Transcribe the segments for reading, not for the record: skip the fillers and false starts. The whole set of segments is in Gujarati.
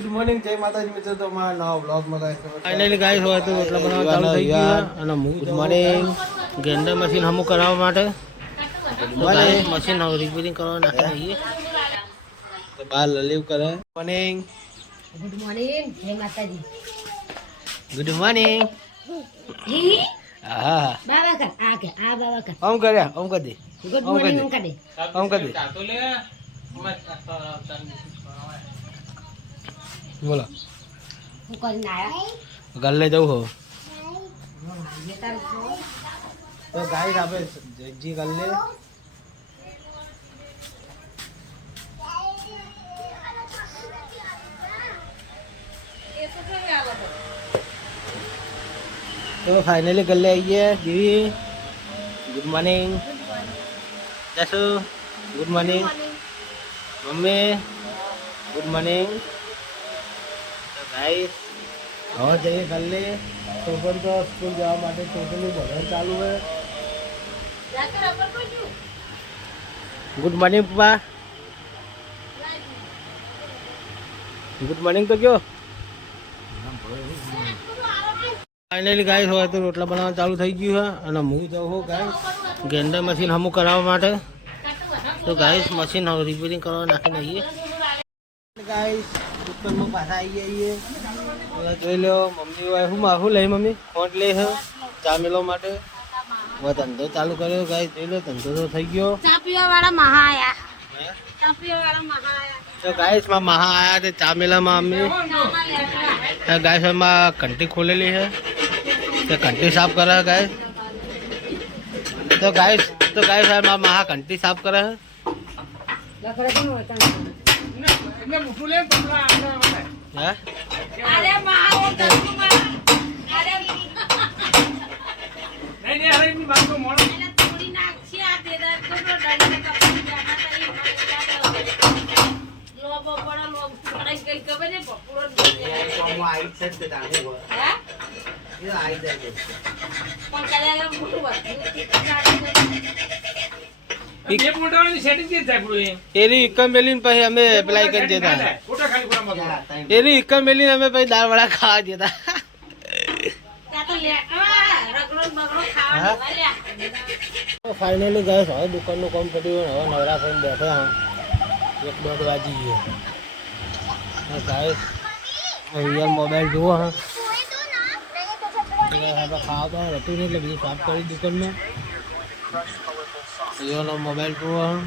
ગુડ મોર્નિંગ, જય માતાજી મિત્રો. તો અમારા નવા બ્લોગમાં ફાઇનલી ગાઈસ હોય તો રોટલા બનાવવા ચાલુ થઈ ગયું અને ગુડ મોર્નિંગ ગ્રેન્ડર મશીન હમું કરાવવા માટે મશીન રિપેરિંગ કરવા નાખી દઈએ તો બાર લલીવ કરે. મોર્નિંગ, ગુડ મોર્નિંગ, જય માતાજી. Good morning. હા બાબા કર આ કે આ બાબા કર ઓમ કર્યા ઓમ કરી દે ગુડ મોર્નિંગ ઓમ કર દે ઓમ કરી દે બોલો હું કરીને આયા ગલ્લે જવું હો બેટા તો ગાઈસ આપણે જગજી ગલ્લે तो फाइनली गले आइए दीदी. Good morning Jasu. Good morning mummy. Good morning. तो गाइस और जाइए गले छोकन तो स्कूल जावा माटे छोकन भजन चालू है. गुड मॉर्निंग पप्पा. गुड मॉर्निंग तो क्यों फाइनली गाइस હોય તો રોટલા બનાવવા ચાલુ થઈ ગયું છે અને હું જાઉં છું ગાઈસ ગ્રેન્ડર મશીન હમું કરાવવા માટે. તો ગાઈસ મશીન રિપેરિંગ કરવા નાખી દઈએ ગાઈસ. દુકાનમાં પાછા આવી જઈએ. જોઈ લો મમ્મી શું લઈ મમ્મી ખોટ લે છે ચા મેળવા માટે. હવે ધંધો ચાલુ કર્યો ગાઈસ. જોઈ લો ધંધો તો થઈ ગયો. ચા પીવા વાળા મહા આયા. ચા પીવા વાળા મહા આયા. તો ગાઈસ માં મહા આયા તે ચા મેળામાં મમ્મી गाइस हमारा घंटी खोलेली है तो घंटी साफ कर रहा है गाइस. तो गाइस हमारा महा घंटी साफ कर रहा है. લખડે કોણ હોય તને એટલે મોટું લે પકડા આપણે हैं? અરે મહા ઓ તસુમાં અરે નહીં અરે ની વાત તો મોડો એને થોડી નાખી આ દેદાર તો ડંડે કપડી જાતા તઈ લોબો પડા લોબ પડાઈ ગઈ ખબર છે પપુડો वो आई से दाने हो હે ये आई जाए પણ કલ્યાણ મોટું વાત એક મોટાની સેટિંગ કે થાય પૂરું एरी इक्का मेलिन पे हमें अप्लाई कर देता है. ફોટા ખાલી પૂરા મત एरी इक्का मेलिन हमें पे दाल वड़ा खा देता. ત્યાં તો લેટવા રગડો બગડો ખાવા દેવા લ્યા. फाइनली गए હવે દુકાનનું કામ પડ્યું હવે નવરા થઈને બેઠા હા. 1-1:30 વાગી ગયો. ગાઈસ યાર મોબાઈલ જુઓ હા આપણે ખાવા હતું નહીં એટલે બધું સાફ કરી દુકાનમાં. યાર મોબાઈલ જુઓ હા.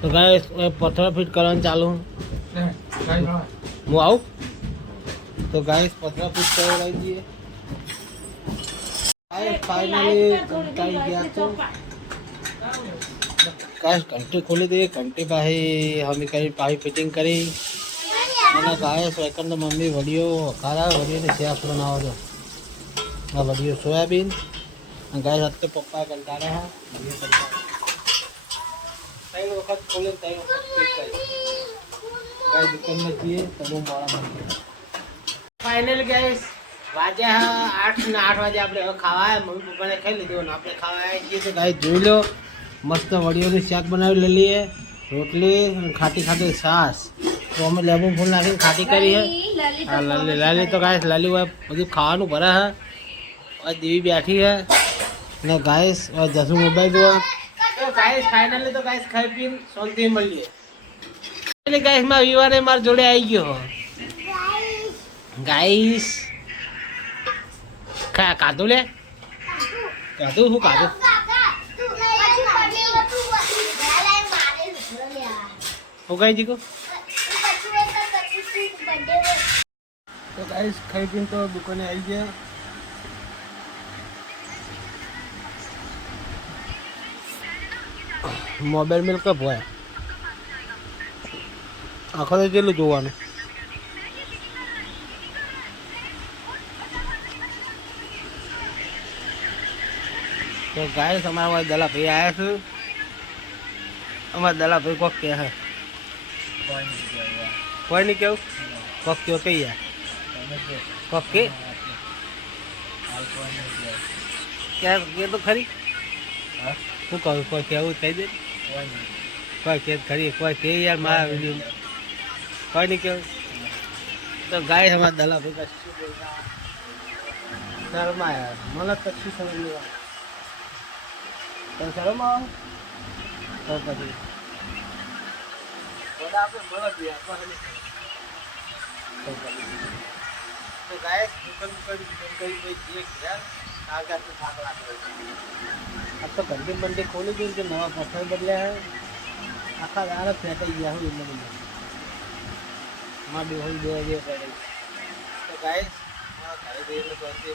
તો ગાઈસ પથ્થર ફિટ કરવાનું ચાલુ હું આવું. તો ગાઈસ પથ્થર ફિટ કરવા લઈ જઈએ. फाइनली कंटाई गया तो गाइस घंटी खोली थी. घंटी पाही हमें करी पाही फिटिंग करी અને ગાય સેકન્ડ મમ્મી વડીઓ ખારા વડીઓને શેફ બનાવો છો. આ વડીઓ સોયાબીન અને ગાય અત્યારે પપ્પા કંટાળે હા વડીઓ કંટાળે 3 વખત ખોલે 3 વખત ફિટ કરી ગાય દુકાનમાં જઈએ તો બહુ મોડા બની. ફાઇનલી ગાઈસ વાગ્યા હા 8 ને 8 વાગે આપણે હવે ખાવા આવ્યા. મમ્મી પપ્પાને ખાઈ લીધું અને આપણે ખાવા આવી છીએ. તો ગાય જોઈ લો મસ્ત વડીઓનું શાક બનાવી લઈ લઈએ. રોટલી ખાટી ખાટી છાશ તો અમે લેબુ ફૂલ નાખીને ખાટી કરી છે. હા લાલી તો ગાઈસ લાલી હોય બધું ખાવાનું ભરે છે. હવે દેવી બેઠી છે ને ગાઈસ જસુ મોબાઈલ જોવા. તો ગાઈસ ફાઇનલી તો ગાઈસ ખાઈ પીને શાંતિ મળીએ. એટલે ગાઈસ માં વિવારે માર જોડે આવી ગયો ગાઈસ. કાધું લે કાધું શું કાધું હું કઈ જીકો. તો ગાઈસ ખાઈ પીને તો દુકાને આવી ગયા. મોબાઈલ મેલ કપ હોય આખો તો કેટલું જોવાનું. તો ગાઈસ અમારા દલા ભાઈ આવ્યા છે. અમારા દલા ભાઈ કોક કે હે કોઈ નહીં કેવું કોક કયો કઈ યાર કોક કે क्या ये तो खरी શું કહું કોઈ કેવું કહી દે કોઈ કે ખરી કોઈ કે યાર મારા વિડીયો કોઈ નહીં કેવું તો ગાય હમારા દલા ભાઈ કશું બોલતા શર્મા યાર મને કશું સમજ નહીં આવે તને શરમ આવે તો પછી બધા આપણે મળત યાર તો ગાય દુકાન કરી કોઈ યાર આગળ તો થાક લાગે अब तो गड्डी बंडी खोली थी जो नवा पत्थर बदल्या है आखा गार फेंकाई गया हूँ इनमें माँ भी होई दे तो गाइस घरे दे